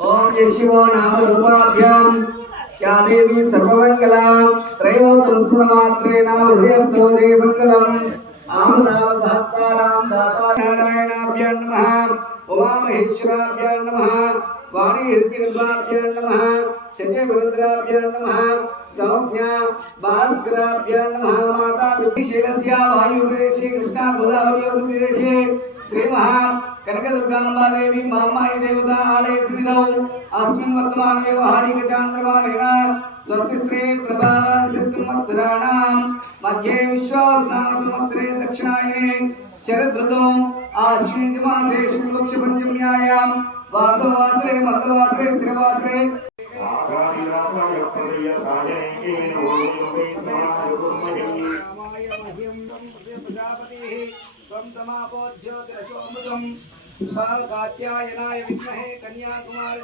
ॐ यशिवो नाम रूपाभ्यां। या देवी सर्वमङ्गला। त्रयोतुलसुरमात्रेण हृदयस्थो देवमङ्गलम्। आमदावधात्तारां दातानारायणाभ्यां नमः। उमामहेश्वराभ्यां नमः। वाणीहृतिगर्भाभ्यां नमः। शजयभद्राभ्यां नमः। सौज्ञा भास्कराभ्यां नमः। माता विशेलस्य वायुप्रदेशे कृष्णा गोदावरी श्री महा कनकदुर्गाम्बादेवी महामायी देवता आलय श्रीदौ अस्मिन् वर्तमान व्यवहारिक चान्द्रमानेन स्वस्य श्री प्रभावांश संवत्सराणां मध्ये विश्वासनाम संवत्सरे दक्षिणायने शरदृतौ आश्विन मासे शुक्लपक्ष पञ्चम्यायां वासवासरे मकरवासरे स्थिरवासरे रामाय मह्यं त्वं प्रजापतिः त्वं तमापोज्योतिरशोऽमृतम् कात्यायनाय विद्महे कन्याकुमारी